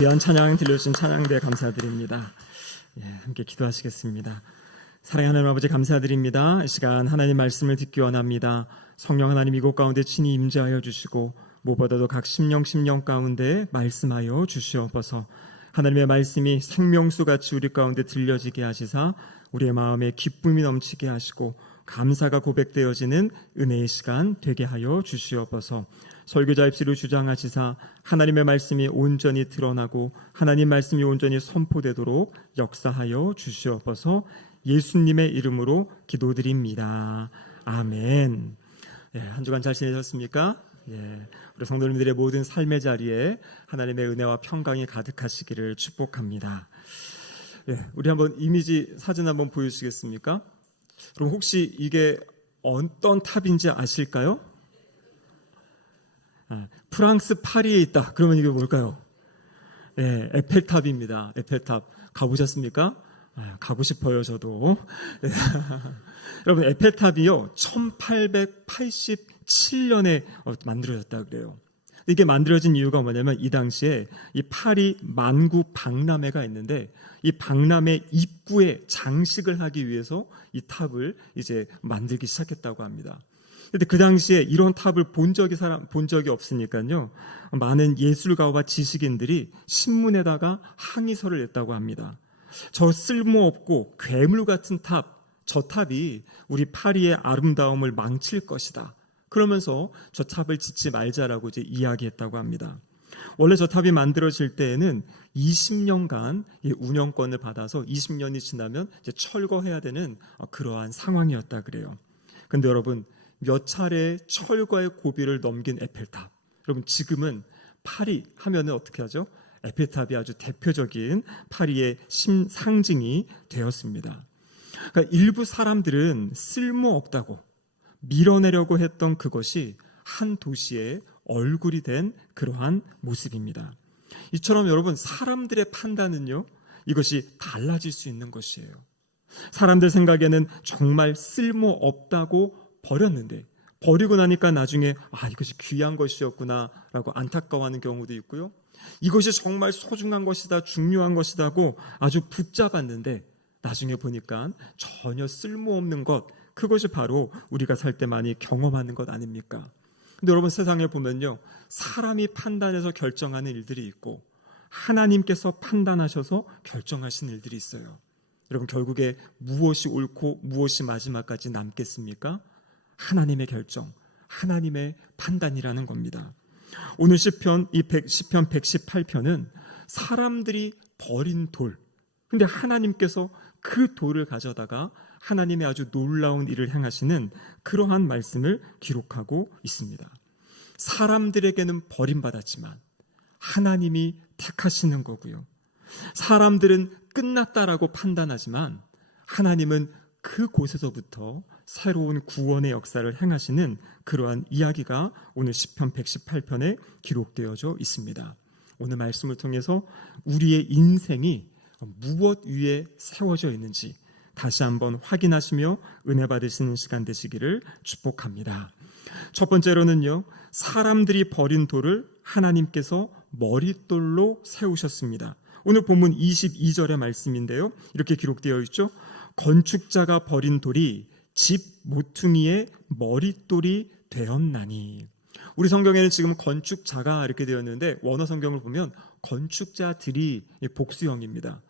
귀한 찬양 들려주신 찬양대 감사드립니다. 함께 기도하시겠습니다. 사랑하는 하나님 아버지 감사드립니다. 이 시간 하나님 말씀을 듣기 원합니다. 성령 하나님 이곳 가운데 친히 임재하여 주시고 무엇보다도 각 심령 가운데 말씀하여 주시옵소서. 하나님의 말씀이 생명수같이 우리 가운데 들려지게 하시사 우리의 마음에 기쁨이 넘치게 하시고 감사가 고백되어지는 은혜의 시간 되게 하여 주시옵소서. 설교자 입시를 주장하시사 하나님의 말씀이 온전히 드러나고 하나님 말씀이 온전히 선포되도록 역사하여 주시옵소서. 예수님의 이름으로 기도드립니다. 아멘. 한 주간 잘 지내셨습니까? 우리 성도님들의 모든 삶의 자리에 하나님의 은혜와 평강이 가득하시기를 축복합니다. 우리 한번 이미지 사진 한번 보여주시겠습니까? 그럼 혹시 이게 어떤 탑인지 아실까요? 프랑스 파리에 있다. 그러면 이게 뭘까요? 에펠탑입니다. 에펠탑 가보셨습니까? 가고 싶어요, 저도. 여러분, 에펠탑이요 1887년에 만들어졌다 그래요. 이게 만들어진 이유가 뭐냐면 이 당시에 이 파리 만구 박람회가 있는데 이 박람회 입구에 장식을 하기 위해서 이 탑을 이제 만들기 시작했다고 합니다. 근데 그 당시에 이런 탑을 본 적이 없으니까요. 많은 예술가와 지식인들이 신문에다가 항의서를 냈다고 합니다. 저 쓸모없고 괴물 같은 탑, 저 탑이 우리 파리의 아름다움을 망칠 것이다. 그러면서 저 탑을 짓지 말자라고 이제 이야기했다고 합니다. 원래 저 탑이 만들어질 때에는 20년간 운영권을 받아서 20년이 지나면 이제 철거해야 되는 그러한 상황이었다 그래요. 근데 여러분, 몇 차례 철거의 고비를 넘긴 에펠탑. 여러분, 지금은 파리 하면은 어떻게 하죠? 에펠탑이 아주 대표적인 파리의 상징이 되었습니다. 그러니까 일부 사람들은 쓸모없다고 밀어내려고 했던 그것이 한 도시의 얼굴이 된 그러한 모습입니다. 이처럼 여러분, 사람들의 판단은요, 이것이 달라질 수 있는 것이에요. 사람들 생각에는 정말 쓸모없다고 버렸는데 버리고 나니까 나중에 이것이 귀한 것이었구나 라고 안타까워하는 경우도 있고요. 이것이 정말 소중한 것이다, 중요한 것이다고 아주 붙잡았는데 나중에 보니까 전혀 쓸모없는 것, 그것이 바로 우리가 살 때 많이 경험하는 것 아닙니까? 근데 여러분, 세상에 보면요, 사람이 판단해서 결정하는 일들이 있고 하나님께서 판단하셔서 결정하신 일들이 있어요. 여러분, 결국에 무엇이 옳고 무엇이 마지막까지 남겠습니까? 하나님의 결정, 하나님의 판단이라는 겁니다. 오늘 시편 118편은 사람들이 버린 돌, 근데 하나님께서 그 돌을 가져다가 하나님의 아주 놀라운 일을 행하시는 그러한 말씀을 기록하고 있습니다. 사람들에게는 버림받았지만 하나님이 택하시는 거고요. 사람들은 끝났다라고 판단하지만 하나님은 그곳에서부터 새로운 구원의 역사를 행하시는 그러한 이야기가 오늘 시편 118편에 기록되어져 있습니다. 오늘 말씀을 통해서 우리의 인생이 무엇 위에 세워져 있는지 다시 한번 확인하시며 은혜 받으시는 시간 되시기를 축복합니다. 첫 번째로는요, 사람들이 버린 돌을 하나님께서 머릿돌로 세우셨습니다. 오늘 본문 22절의 말씀인데요, 이렇게 기록되어 있죠. 건축자가 버린 돌이 집 모퉁이의 머릿돌이 되었나니. 우리 성경에는 지금 건축자가 이렇게 되었는데 원어 성경을 보면 건축자들이 복수형입니다.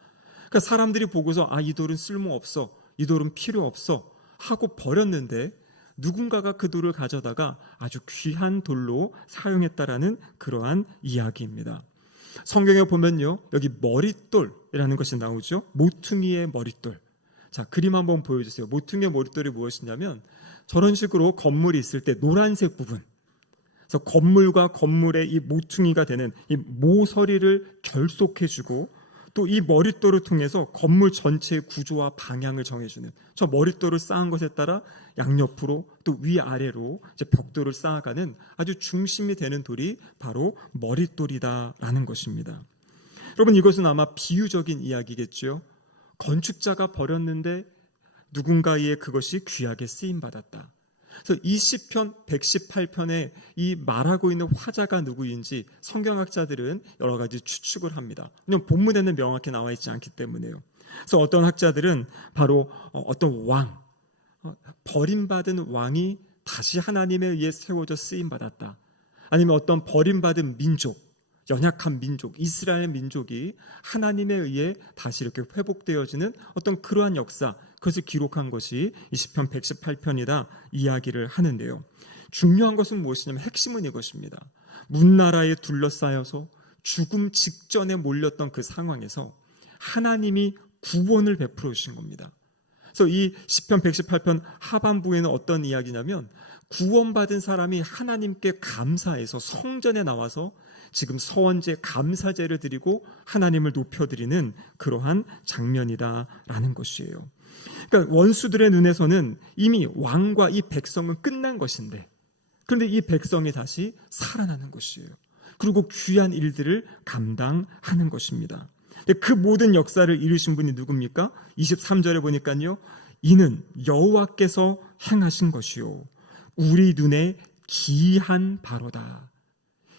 그러니까 사람들이 보고서 이 돌은 쓸모없어, 이 돌은 필요 없어 하고 버렸는데 누군가가 그 돌을 가져다가 아주 귀한 돌로 사용했다라는 그러한 이야기입니다. 성경에 보면요, 여기 머릿돌이라는 것이 나오죠. 모퉁이의 머릿돌. 자, 그림 한번 보여주세요. 모퉁이의 머릿돌이 무엇이냐면 저런 식으로 건물이 있을 때 노란색 부분, 그래서 건물과 건물의 이 모퉁이가 되는 이 모서리를 결속해주고 또 이 머릿돌을 통해서 건물 전체의 구조와 방향을 정해주는, 저 머릿돌을 쌓은 것에 따라 양옆으로 또 위아래로 이제 벽돌을 쌓아가는 아주 중심이 되는 돌이 바로 머릿돌이다라는 것입니다. 여러분, 이것은 아마 비유적인 이야기겠죠. 건축자가 버렸는데 누군가의 그것이 귀하게 쓰임받았다. 그래서 이 시편 118편에 이 말하고 있는 화자가 누구인지 성경학자들은 여러 가지 추측을 합니다. 왜냐하면 본문에는 명확히 나와 있지 않기 때문에요. 그래서 어떤 학자들은 바로 어떤 왕, 버림받은 왕이 다시 하나님에 의해 세워져 쓰임받았다. 아니면 어떤 버림받은 민족, 연약한 민족, 이스라엘 민족이 하나님에 의해 다시 이렇게 회복되어지는 어떤 그러한 역사, 그것을 기록한 것이 이 시편 118편이다 이야기를 하는데요. 중요한 것은 무엇이냐면 핵심은 이것입니다. 문나라에 둘러싸여서 죽음 직전에 몰렸던 그 상황에서 하나님이 구원을 베풀어 주신 겁니다. 그래서 이 시편 118편 하반부에는 어떤 이야기냐면 구원받은 사람이 하나님께 감사해서 성전에 나와서 지금 서원제 감사제를 드리고 하나님을 높여드리는 그러한 장면이다라는 것이에요. 그러니까 원수들의 눈에서는 이미 왕과 이 백성은 끝난 것인데, 그런데 이 백성이 다시 살아나는 것이에요. 그리고 귀한 일들을 감당하는 것입니다. 그 모든 역사를 이루신 분이 누굽니까? 23절에 보니까요, 이는 여호와께서 행하신 것이요 우리 눈에 기이한 바로다.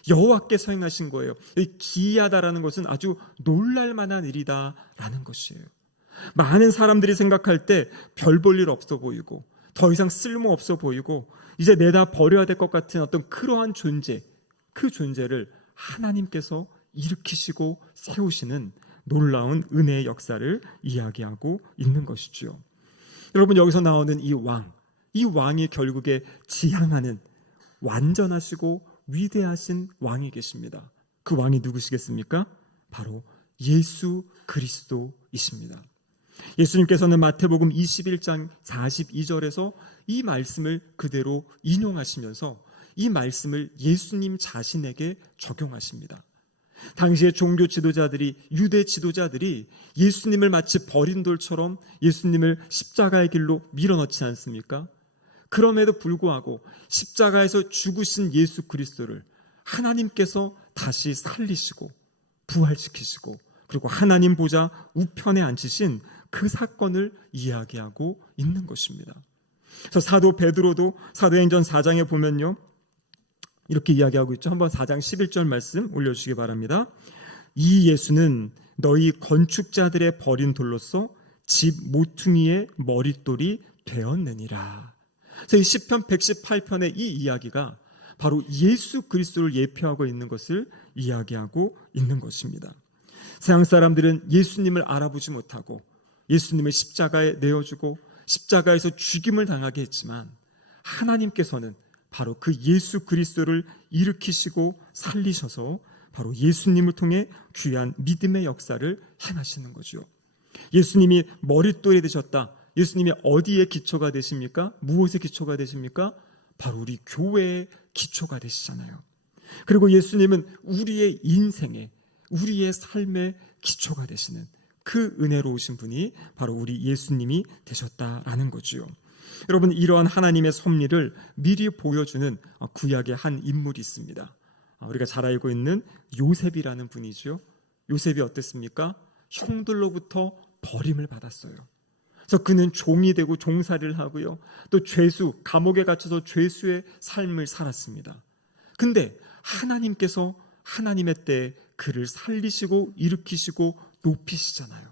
여호와께서 행하신 거예요. 기이하다라는 것은 아주 놀랄만한 일이다라는 것이에요. 많은 사람들이 생각할 때 별 볼 일 없어 보이고 더 이상 쓸모없어 보이고 이제 내다 버려야 될 것 같은 어떤 그러한 존재, 그 존재를 하나님께서 일으키시고 세우시는 놀라운 은혜의 역사를 이야기하고 있는 것이죠. 여러분, 여기서 나오는 이 왕이 결국에 지향하는 완전하시고 위대하신 왕이 계십니다. 그 왕이 누구시겠습니까? 바로 예수 그리스도이십니다. 예수님께서는 마태복음 21장 42절에서 이 말씀을 그대로 인용하시면서 이 말씀을 예수님 자신에게 적용하십니다. 당시의 종교 지도자들이, 유대 지도자들이 예수님을 마치 버린 돌처럼 예수님을 십자가의 길로 밀어넣지 않습니까? 그럼에도 불구하고 십자가에서 죽으신 예수 그리스도를 하나님께서 다시 살리시고 부활시키시고 그리고 하나님 보좌 우편에 앉히신 그 사건을 이야기하고 있는 것입니다. 그래서 사도 베드로도 사도행전 4장에 보면요, 이렇게 이야기하고 있죠. 한번 4장 11절 말씀 올려주시기 바랍니다. 이 예수는 너희 건축자들의 버린 돌로서 집 모퉁이의 머릿돌이 되었느니라. 그래서 이 시편 118편의 이 이야기가 바로 예수 그리스도를 예표하고 있는 것을 이야기하고 있는 것입니다. 서양 사람들은 예수님을 알아보지 못하고 예수님을 십자가에 내어주고 십자가에서 죽임을 당하게 했지만 하나님께서는 바로 그 예수 그리스도를 일으키시고 살리셔서 바로 예수님을 통해 귀한 믿음의 역사를 행하시는 거죠. 예수님이 머릿돌이 되셨다. 예수님이 어디에 기초가 되십니까? 무엇의 기초가 되십니까? 바로 우리 교회의 기초가 되시잖아요. 그리고 예수님은 우리의 인생에, 우리의 삶의 기초가 되시는 그 은혜로우신 분이 바로 우리 예수님이 되셨다라는 거죠. 여러분, 이러한 하나님의 섭리를 미리 보여주는 구약의 한 인물이 있습니다. 우리가 잘 알고 있는 요셉이라는 분이죠. 요셉이 어땠습니까? 형들로부터 버림을 받았어요. 그래서 그는 종이 되고 종살이를 하고요, 또 죄수, 감옥에 갇혀서 죄수의 삶을 살았습니다. 근데 하나님께서 하나님의 때에 그를 살리시고 일으키시고 높이시잖아요.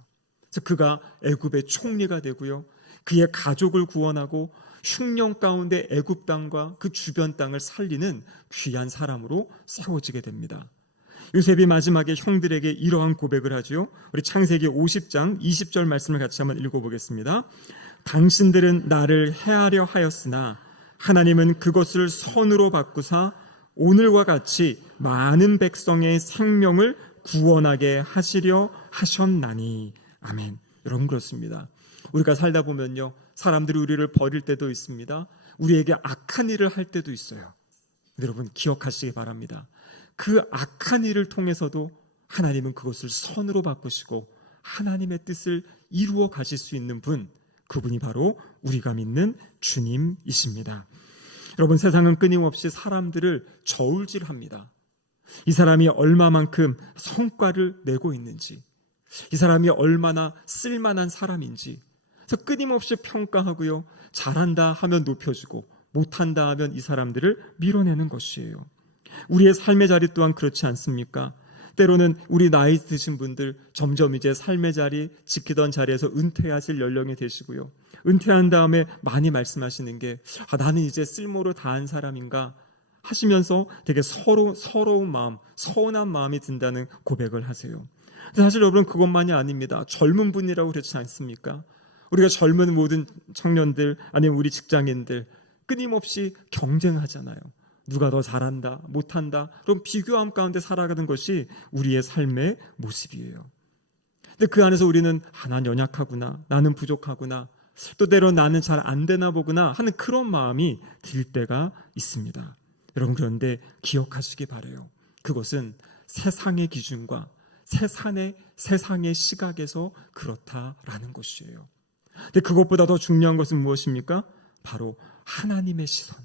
그래서 그가 애굽의 총리가 되고요, 그의 가족을 구원하고 흉년 가운데 애굽 땅과 그 주변 땅을 살리는 귀한 사람으로 세워지게 됩니다. 요셉이 마지막에 형들에게 이러한 고백을 하죠. 우리 창세기 50장 20절 말씀을 같이 한번 읽어보겠습니다. 당신들은 나를 해하려 하였으나 하나님은 그것을 선으로 바꾸사 오늘과 같이 많은 백성의 생명을 구원하게 하시려 하셨나니. 아멘. 여러분, 그렇습니다. 우리가 살다 보면요, 사람들이 우리를 버릴 때도 있습니다. 우리에게 악한 일을 할 때도 있어요. 여러분, 기억하시기 바랍니다. 그 악한 일을 통해서도 하나님은 그것을 선으로 바꾸시고 하나님의 뜻을 이루어 가실 수 있는 분, 그분이 바로 우리가 믿는 주님이십니다. 여러분, 세상은 끊임없이 사람들을 저울질합니다. 이 사람이 얼마만큼 성과를 내고 있는지, 이 사람이 얼마나 쓸만한 사람인지, 그래서 끊임없이 평가하고요, 잘한다 하면 높여주고 못한다 하면 이 사람들을 밀어내는 것이에요. 우리의 삶의 자리 또한 그렇지 않습니까? 때로는 우리 나이 드신 분들 점점 이제 삶의 자리, 지키던 자리에서 은퇴하실 연령이 되시고요. 은퇴한 다음에 많이 말씀하시는 게 나는 이제 쓸모로 다한 사람인가 하시면서 되게 서러운 마음, 서운한 마음이 든다는 고백을 하세요. 사실 여러분 그것만이 아닙니다. 젊은 분이라고 그렇지 않습니까? 우리가 젊은 모든 청년들 아니면 우리 직장인들 끊임없이 경쟁하잖아요. 누가 더 잘한다, 못한다, 그럼 비교함 가운데 살아가는 것이 우리의 삶의 모습이에요. 근데 그 안에서 우리는 난 연약하구나, 나는 부족하구나, 또 때로 나는 잘 안 되나 보구나 하는 그런 마음이 들 때가 있습니다. 여러분 그런데 기억하시기 바라요. 그것은 세상의 기준과 세상의 시각에서 그렇다라는 것이에요. 근데 그것보다 더 중요한 것은 무엇입니까? 바로 하나님의 시선,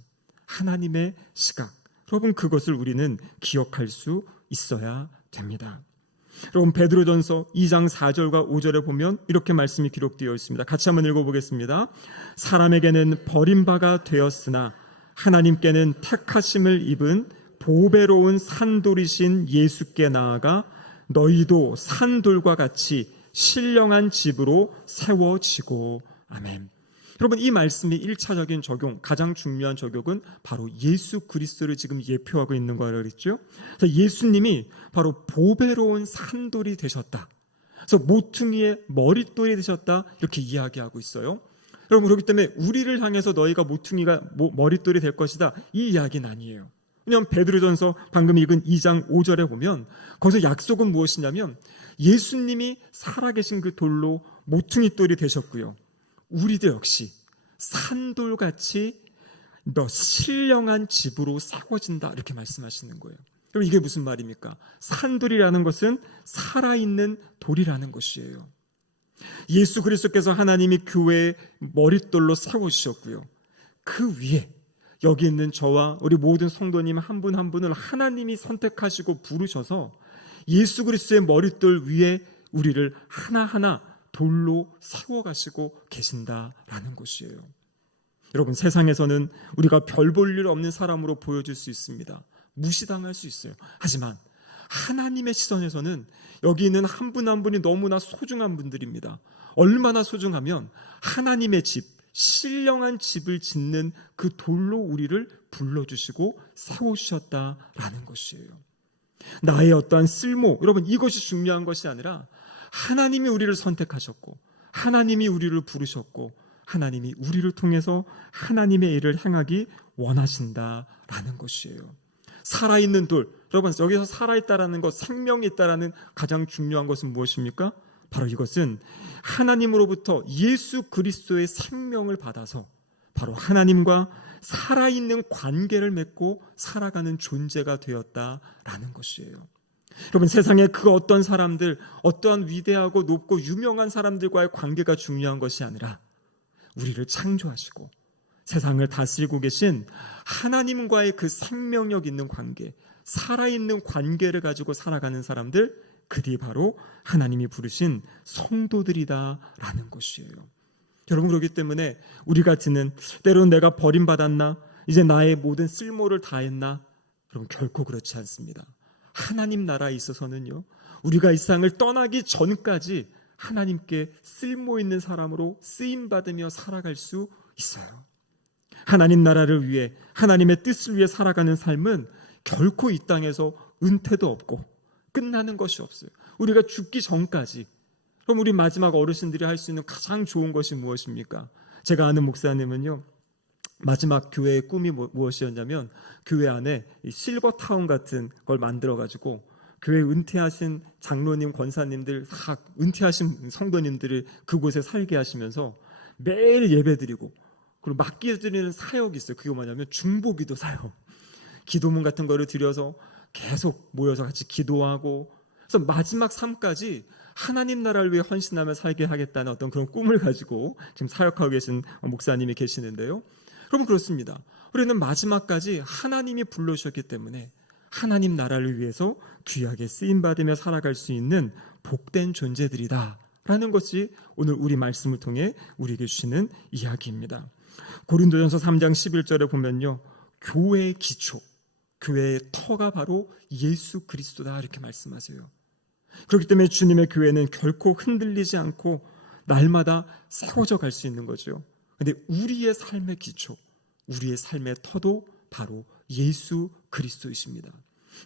하나님의 시각. 여러분 그것을 우리는 기억할 수 있어야 됩니다. 여러분 베드로전서 2장 4절과 5절에 보면 이렇게 말씀이 기록되어 있습니다. 같이 한번 읽어보겠습니다. 사람에게는 버림바가 되었으나 하나님께는 택하심을 입은 보배로운 산돌이신 예수께 나아가 너희도 산돌과 같이 신령한 집으로 세워지고. 아멘. 여러분 이 말씀의 1차적인 적용, 가장 중요한 적용은 바로 예수 그리스도를 지금 예표하고 있는 거라고 그랬죠. 그래서 예수님이 바로 보배로운 산돌이 되셨다. 그래서 모퉁이의 머릿돌이 되셨다. 이렇게 이야기하고 있어요. 여러분 그렇기 때문에 우리를 향해서 너희가 모퉁이가 머릿돌이 될 것이다. 이 이야기는 아니에요. 왜냐하면 베드로전서 방금 읽은 2장 5절에 보면 거기서 약속은 무엇이냐면 예수님이 살아계신 그 돌로 모퉁이돌이 되셨고요. 우리도 역시 산돌같이 너 신령한 집으로 세워진다 이렇게 말씀하시는 거예요. 그럼 이게 무슨 말입니까? 산돌이라는 것은 살아있는 돌이라는 것이에요. 예수 그리스도께서 하나님이 교회의 머릿돌로 세워주셨고요. 그 위에 여기 있는 저와 우리 모든 성도님 한 분 한 분을 하나님이 선택하시고 부르셔서 예수 그리스도의 머릿돌 위에 우리를 하나하나 돌로 세워가시고 계신다라는 것이에요. 여러분 세상에서는 우리가 별 볼 일 없는 사람으로 보여질 수 있습니다. 무시당할 수 있어요. 하지만 하나님의 시선에서는 여기 있는 한 분 한 분이 너무나 소중한 분들입니다. 얼마나 소중하면 하나님의 집, 신령한 집을 짓는 그 돌로 우리를 불러주시고 세우셨다라는 것이에요. 나의 어떠한 쓸모, 여러분 이것이 중요한 것이 아니라 하나님이 우리를 선택하셨고 하나님이 우리를 부르셨고 하나님이 우리를 통해서 하나님의 일을 행하기 원하신다라는 것이에요. 살아있는 돌, 여러분 여기서 살아있다라는 것, 생명이 있다라는 가장 중요한 것은 무엇입니까? 바로 이것은 하나님으로부터 예수 그리스도의 생명을 받아서 바로 하나님과 살아있는 관계를 맺고 살아가는 존재가 되었다라는 것이에요. 여러분 세상에 그 어떤 사람들, 어떠한 위대하고 높고 유명한 사람들과의 관계가 중요한 것이 아니라 우리를 창조하시고 세상을 다스리고 계신 하나님과의 그 생명력 있는 관계, 살아있는 관계를 가지고 살아가는 사람들, 그들이 바로 하나님이 부르신 성도들이다라는 것이에요. 여러분 그렇기 때문에 우리가 듣는 때로는 내가 버림받았나? 이제 나의 모든 쓸모를 다했나? 여러분 결코 그렇지 않습니다. 하나님 나라에 있어서는요, 우리가 이 세상을 떠나기 전까지 하나님께 쓸모 있는 사람으로 쓰임받으며 살아갈 수 있어요. 하나님 나라를 위해 하나님의 뜻을 위해 살아가는 삶은 결코 이 땅에서 은퇴도 없고 끝나는 것이 없어요. 우리가 죽기 전까지. 그럼 우리 마지막 어르신들이 할 수 있는 가장 좋은 것이 무엇입니까? 제가 아는 목사님은요, 마지막 교회의 꿈이 무엇이었냐면 교회 안에 실버타운 같은 걸 만들어가지고 교회 은퇴하신 장로님, 권사님들, 다 은퇴하신 성도님들을 그곳에 살게 하시면서 매일 예배드리고, 그리고 맡겨드리는 사역이 있어요. 그게 뭐냐면 중보기도 사역, 기도문 같은 거를 드려서 계속 모여서 같이 기도하고, 그래서 마지막 삶까지 하나님 나라를 위해 헌신하며 살게 하겠다는 어떤 그런 꿈을 가지고 지금 사역하고 계신 목사님이 계시는데요. 여러분 그렇습니다. 우리는 마지막까지 하나님이 불러주셨기 때문에 하나님 나라를 위해서 귀하게 쓰임받으며 살아갈 수 있는 복된 존재들이다 라는 것이 오늘 우리 말씀을 통해 우리에게 주시는 이야기입니다. 고린도전서 3장 11절에 보면요, 교회의 기초, 교회의 터가 바로 예수 그리스도다 이렇게 말씀하세요. 그렇기 때문에 주님의 교회는 결코 흔들리지 않고 날마다 세워져 갈 수 있는 거죠. 그런데 우리의 삶의 기초, 우리의 삶의 터도 바로 예수 그리스도이십니다.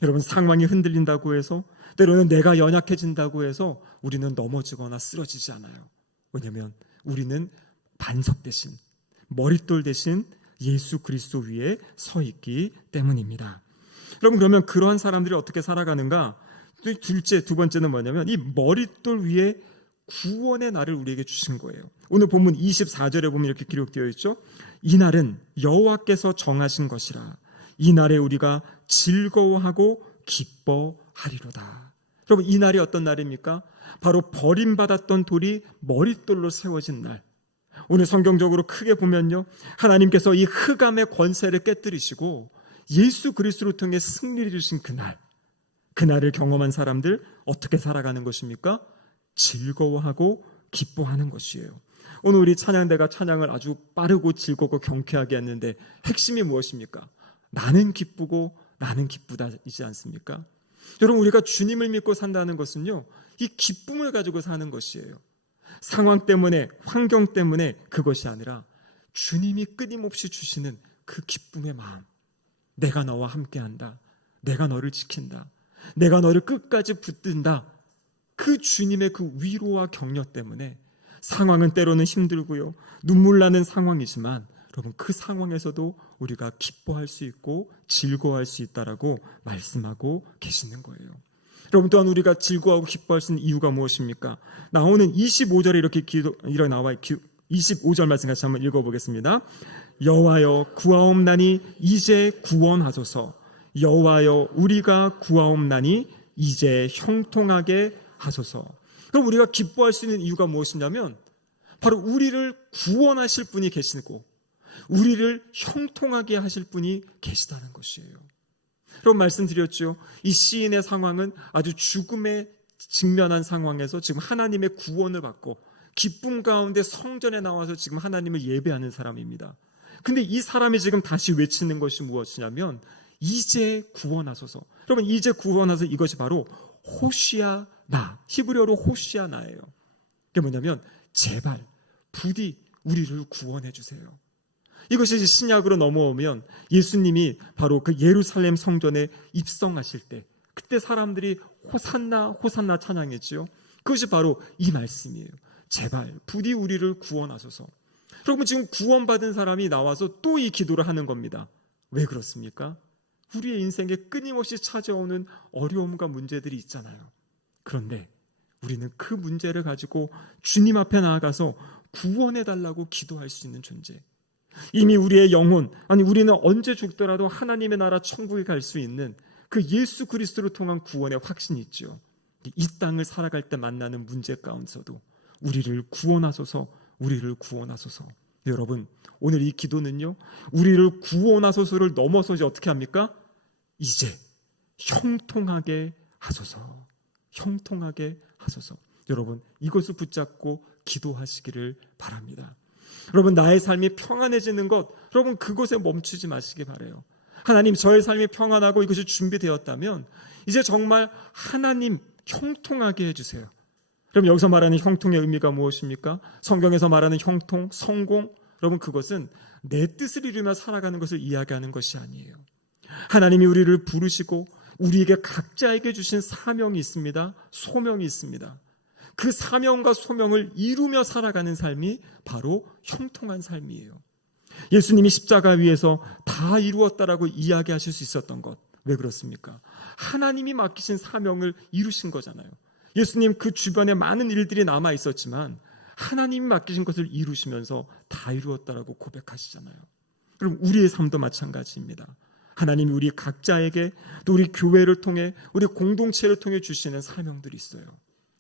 여러분, 상황이 흔들린다고 해서, 때로는 내가 연약해진다고 해서 우리는 넘어지거나 쓰러지지 않아요. 왜냐하면 우리는 반석 대신, 머릿돌 대신 예수 그리스도 위에 서 있기 때문입니다. 여러분, 그러면 그러한 사람들이 어떻게 살아가는가? 두 번째는 뭐냐면 이 머릿돌 위에 구원의 날을 우리에게 주신 거예요. 오늘 본문 24절에 보면 이렇게 기록되어 있죠. 이 날은 여호와께서 정하신 것이라. 이 날에 우리가 즐거워하고 기뻐하리로다. 여러분, 이 날이 어떤 날입니까? 바로 버림받았던 돌이 머릿돌로 세워진 날. 오늘 성경적으로 크게 보면요, 하나님께서 이 흑암의 권세를 깨뜨리시고 예수 그리스도를 통해 승리를 주신 그날을 경험한 사람들 어떻게 살아가는 것입니까? 즐거워하고 기뻐하는 것이에요. 오늘 우리 찬양대가 찬양을 아주 빠르고 즐겁고 경쾌하게 했는데 핵심이 무엇입니까? 나는 기쁘고 나는 기쁘다이지 않습니까? 여러분, 우리가 주님을 믿고 산다는 것은요, 이 기쁨을 가지고 사는 것이에요. 상황 때문에, 환경 때문에 그것이 아니라 주님이 끊임없이 주시는 그 기쁨의 마음. 내가 너와 함께한다. 내가 너를 지킨다. 내가 너를 끝까지 붙든다. 그 주님의 그 위로와 격려 때문에 상황은 때로는 힘들고요, 눈물 나는 상황이지만 여러분, 그 상황에서도 우리가 기뻐할 수 있고 즐거워할 수 있다라고 말씀하고 계시는 거예요. 여러분, 또한 우리가 즐거워하고 기뻐할 수 있는 이유가 무엇입니까? 나오는 25절에 이렇게 나와 25절 말씀 같이 한번 읽어보겠습니다. 여호와여 구하옵나니 이제 구원하소서. 여호와여 우리가 구하옵나니 이제 형통하게 하소서. 그럼 우리가 기뻐할 수 있는 이유가 무엇이냐면 바로 우리를 구원하실 분이 계시고 우리를 형통하게 하실 분이 계시다는 것이에요. 여러분, 말씀드렸죠. 이 시인의 상황은 아주 죽음에 직면한 상황에서 지금 하나님의 구원을 받고 기쁨 가운데 성전에 나와서 지금 하나님을 예배하는 사람입니다. 근데 이 사람이 지금 다시 외치는 것이 무엇이냐면 이제 구원하소서. 여러분, 이제 구원하소서, 이것이 바로 호시아나, 히브리어로 호시아나예요. 그게 뭐냐면 제발 부디 우리를 구원해 주세요. 이것이 신약으로 넘어오면 예수님이 바로 그 예루살렘 성전에 입성하실 때 그때 사람들이 호산나 호산나 찬양했지요. 그것이 바로 이 말씀이에요. 제발 부디 우리를 구원하소서. 여러분, 지금 구원받은 사람이 나와서 또 이 기도를 하는 겁니다. 왜 그렇습니까? 우리의 인생에 끊임없이 찾아오는 어려움과 문제들이 있잖아요. 그런데 우리는 그 문제를 가지고 주님 앞에 나아가서 구원해달라고 기도할 수 있는 존재. 이미 우리의 영혼, 우리는 언제 죽더라도 하나님의 나라 천국에 갈 수 있는 그 예수 그리스도를 통한 구원의 확신이 있죠. 이 땅을 살아갈 때 만나는 문제 가운데서도 우리를 구원하소서, 우리를 구원하소서. 여러분, 오늘 이 기도는요, 우리를 구원하소서를 넘어서지 어떻게 합니까? 이제 형통하게 하소서, 형통하게 하소서. 여러분, 이것을 붙잡고 기도하시기를 바랍니다. 여러분, 나의 삶이 평안해지는 것, 여러분 그곳에 멈추지 마시기 바라요. 하나님, 저의 삶이 평안하고 이것이 준비되었다면 이제 정말 하나님 형통하게 해주세요. 그럼 여기서 말하는 형통의 의미가 무엇입니까? 성경에서 말하는 형통, 성공, 여러분 그것은 내 뜻을 이루며 살아가는 것을 이야기하는 것이 아니에요. 하나님이 우리를 부르시고 우리에게 각자에게 주신 사명이 있습니다. 소명이 있습니다. 그 사명과 소명을 이루며 살아가는 삶이 바로 형통한 삶이에요. 예수님이 십자가 위에서 다 이루었다라고 이야기하실 수 있었던 것, 왜 그렇습니까? 하나님이 맡기신 사명을 이루신 거잖아요. 예수님 그 주변에 많은 일들이 남아 있었지만 하나님이 맡기신 것을 이루시면서 다 이루었다라고 고백하시잖아요. 그럼 우리의 삶도 마찬가지입니다. 하나님이 우리 각자에게, 또 우리 교회를 통해, 우리 공동체를 통해 주시는 사명들이 있어요.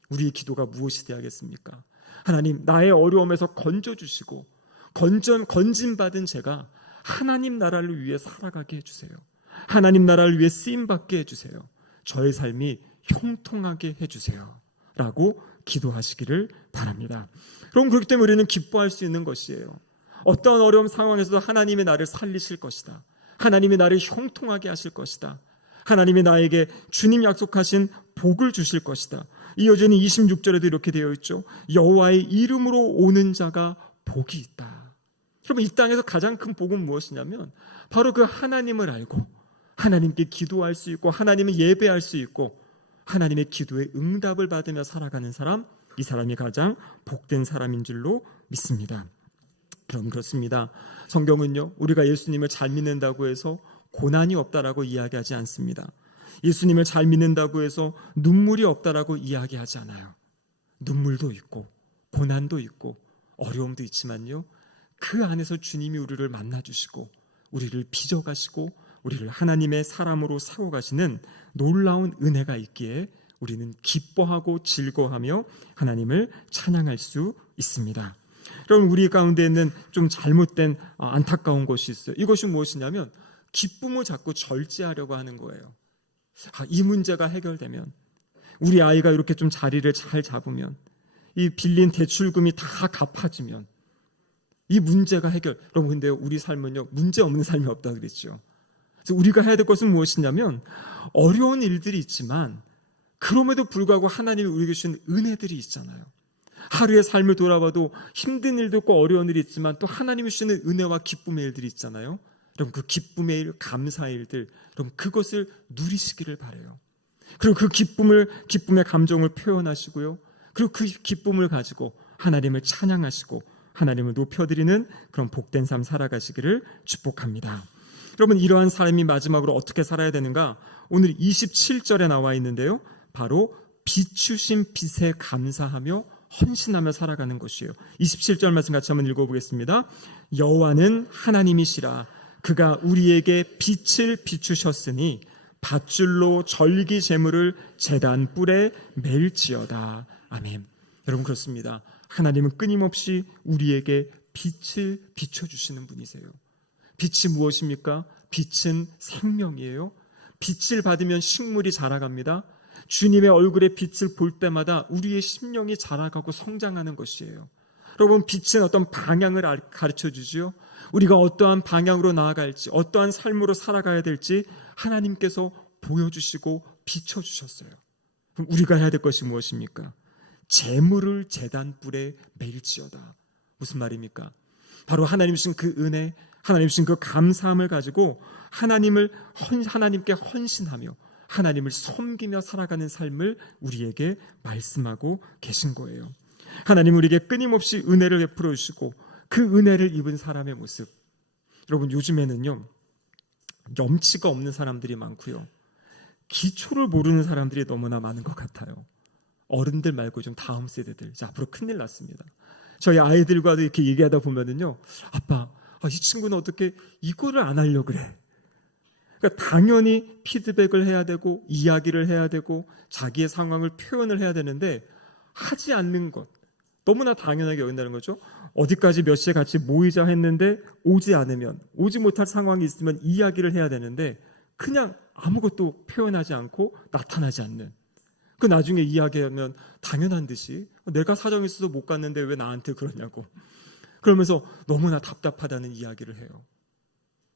우리의 기도가 무엇이 되어야겠습니까? 하나님, 나의 어려움에서 건져주시고 건진받은 제가 하나님 나라를 위해 살아가게 해주세요. 하나님 나라를 위해 쓰임받게 해주세요. 저의 삶이 형통하게 해주세요 라고 기도하시기를 바랍니다. 그럼 그렇기 때문에 우리는 기뻐할 수 있는 것이에요. 어떤 어려운 상황에서도 하나님이 나를 살리실 것이다. 하나님이 나를 형통하게 하실 것이다. 하나님이 나에게 주님 약속하신 복을 주실 것이다. 이어지는 26절에도 이렇게 되어 있죠. 여호와의 이름으로 오는 자가 복이 있다. 여러분, 이 땅에서 가장 큰 복은 무엇이냐면 바로 그 하나님을 알고 하나님께 기도할 수 있고 하나님을 예배할 수 있고 하나님의 기도에 응답을 받으며 살아가는 사람, 이 사람이 가장 복된 사람인 줄로 믿습니다. 그럼 그렇습니다. 성경은요, 우리가 예수님을 잘 믿는다고 해서 고난이 없다라고 이야기하지 않습니다. 예수님을 잘 믿는다고 해서 눈물이 없다라고 이야기하지 않아요. 눈물도 있고 고난도 있고 어려움도 있지만요, 그 안에서 주님이 우리를 만나주시고 우리를 빚어가시고 우리를 하나님의 사람으로 세워가시는 놀라운 은혜가 있기에 우리는 기뻐하고 즐거워하며 하나님을 찬양할 수 있습니다. 여러분, 우리 가운데 있는 좀 잘못된 안타까운 것이 있어요. 이것이 무엇이냐면 기쁨을 자꾸 절제하려고 하는 거예요. 이 문제가 해결되면, 우리 아이가 이렇게 좀 자리를 잘 잡으면, 이 빌린 대출금이 다 갚아지면 이 문제가 해결. 여러분, 근데 우리 삶은요, 문제 없는 삶이 없다 그랬죠. 그래서 우리가 해야 될 것은 무엇이냐면 어려운 일들이 있지만 그럼에도 불구하고 하나님이 우리에게 주신 은혜들이 있잖아요. 하루의 삶을 돌아봐도 힘든 일도 있고 어려운 일이 있지만 또 하나님이 주시는 은혜와 기쁨의 일들이 있잖아요. 여러분, 그 기쁨의 일, 감사의 일들, 여러분 그것을 누리시기를 바라요. 그리고 그 기쁨의 감정을 표현하시고요. 그리고 그 기쁨을 가지고 하나님을 찬양하시고 하나님을 높여드리는 그런 복된 삶 살아가시기를 축복합니다. 여러분, 이러한 삶이 마지막으로 어떻게 살아야 되는가? 오늘 27절에 나와 있는데요, 바로 비추신 빛에 감사하며 헌신하며 살아가는 것이에요. 27절 말씀 같이 한번 읽어보겠습니다. 여호와는 하나님이시라. 그가 우리에게 빛을 비추셨으니 밧줄로 절기 제물을 제단 뿔에 맬지어다. 아멘. 여러분, 그렇습니다. 하나님은 끊임없이 우리에게 빛을 비춰주시는 분이세요. 빛이 무엇입니까? 빛은 생명이에요. 빛을 받으면 식물이 자라갑니다. 주님의 얼굴에 빛을 볼 때마다 우리의 심령이 자라가고 성장하는 것이에요. 여러분, 빛은 어떤 방향을 가르쳐 주지요. 우리가 어떠한 방향으로 나아갈지, 어떠한 삶으로 살아가야 될지 하나님께서 보여주시고 비춰주셨어요. 그럼 우리가 해야 될 것이 무엇입니까? 재물을 제단뿔에 맬지어다. 무슨 말입니까? 바로 하나님 주신 그 은혜, 하나님 주신 그 감사함을 가지고 하나님께 헌신하며 하나님을 섬기며 살아가는 삶을 우리에게 말씀하고 계신 거예요. 하나님 우리에게 끊임없이 은혜를 베풀어 주시고 그 은혜를 입은 사람의 모습. 여러분, 요즘에는요, 염치가 없는 사람들이 많고요, 기초를 모르는 사람들이 너무나 많은 것 같아요. 어른들 말고 좀 다음 세대들, 앞으로 큰일 났습니다. 저희 아이들과도 이렇게 얘기하다 보면은요, 아빠, 이 친구는 어떻게 이거를 안 하려고 그래? 그러니까 당연히 피드백을 해야 되고 이야기를 해야 되고 자기의 상황을 표현을 해야 되는데 하지 않는 것, 너무나 당연하게 여긴다는 거죠. 어디까지 몇 시에 같이 모이자 했는데 오지 않으면, 오지 못할 상황이 있으면 이야기를 해야 되는데 그냥 아무것도 표현하지 않고 나타나지 않는, 그 나중에 이야기하면 당연한 듯이 내가 사정이 있어서 못 갔는데 왜 나한테 그러냐고 그러면서 너무나 답답하다는 이야기를 해요.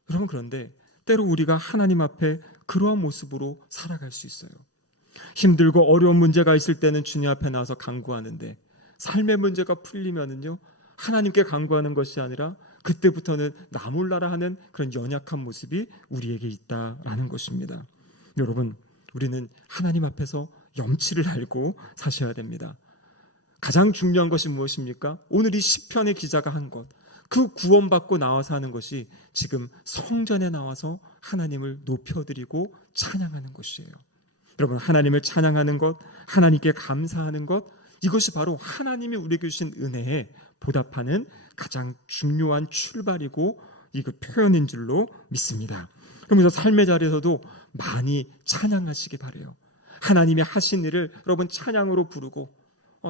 여러분, 그런데 때로 우리가 하나님 앞에 그러한 모습으로 살아갈 수 있어요. 힘들고 어려운 문제가 있을 때는 주님 앞에 나와서 간구하는데 삶의 문제가 풀리면은요, 하나님께 간구하는 것이 아니라 그때부터는 나 몰라라 하는 그런 연약한 모습이 우리에게 있다라는 것입니다. 여러분, 우리는 하나님 앞에서 염치를 알고 사셔야 됩니다. 가장 중요한 것이 무엇입니까? 오늘 이 시편의 기자가 한 것, 그 구원받고 나와서 하는 것이 지금 성전에 나와서 하나님을 높여드리고 찬양하는 것이에요. 여러분, 하나님을 찬양하는 것, 하나님께 감사하는 것, 이것이 바로 하나님이 우리에게 주신 은혜에 보답하는 가장 중요한 출발이고 이거 표현인 줄로 믿습니다. 그러면서 삶의 자리에서도 많이 찬양하시기 바라요. 하나님이 하신 일을 여러분 찬양으로 부르고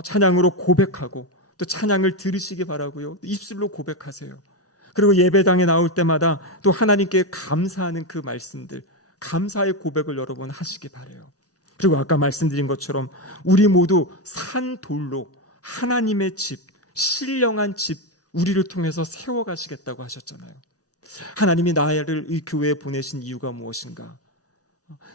찬양으로 고백하고 또 찬양을 들으시기 바라고요. 입술로 고백하세요. 그리고 예배당에 나올 때마다 또 하나님께 감사하는 그 말씀들, 감사의 고백을 여러분 하시기 바라요. 그리고 아까 말씀드린 것처럼 우리 모두 산 돌로 하나님의 집, 신령한 집, 우리를 통해서 세워가시겠다고 하셨잖아요. 하나님이 나를 이 교회에 보내신 이유가 무엇인가?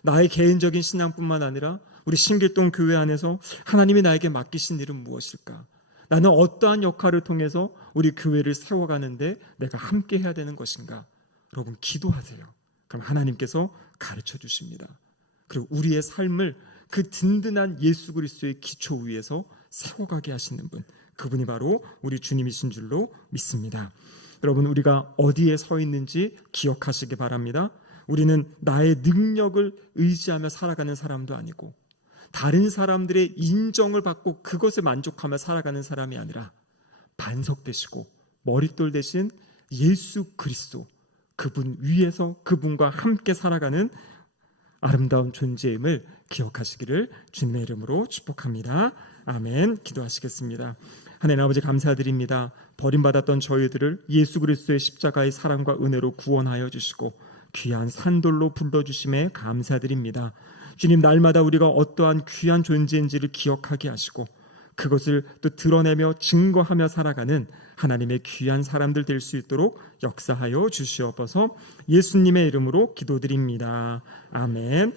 나의 개인적인 신앙뿐만 아니라 우리 신길동 교회 안에서 하나님이 나에게 맡기신 일은 무엇일까? 나는 어떠한 역할을 통해서 우리 교회를 세워가는데 내가 함께 해야 되는 것인가? 여러분 기도하세요. 그럼 하나님께서 가르쳐 주십니다. 그리고 우리의 삶을 그 든든한 예수 그리스도의 기초 위에서 세워가게 하시는 분, 그분이 바로 우리 주님이신 줄로 믿습니다. 여러분 우리가 어디에 서 있는지 기억하시기 바랍니다. 우리는 나의 능력을 의지하며 살아가는 사람도 아니고 다른 사람들의 인정을 받고 그것에 만족하며 살아가는 사람이 아니라 반석 되시고 머릿돌 대신 예수 그리스도, 그분 위에서 그분과 함께 살아가는 아름다운 존재임을 기억하시기를 주님의 이름으로 축복합니다. 아멘. 기도하시겠습니다. 하나님 아버지 감사드립니다. 버림받았던 저희들을 예수 그리스도의 십자가의 사랑과 은혜로 구원하여 주시고 귀한 산돌로 불러주심에 감사드립니다. 주님, 날마다 우리가 어떠한 귀한 존재인지를 기억하게 하시고 그것을 또 드러내며 증거하며 살아가는 하나님의 귀한 사람들 될 수 있도록 역사하여 주시옵소서. 예수님의 이름으로 기도드립니다. 아멘.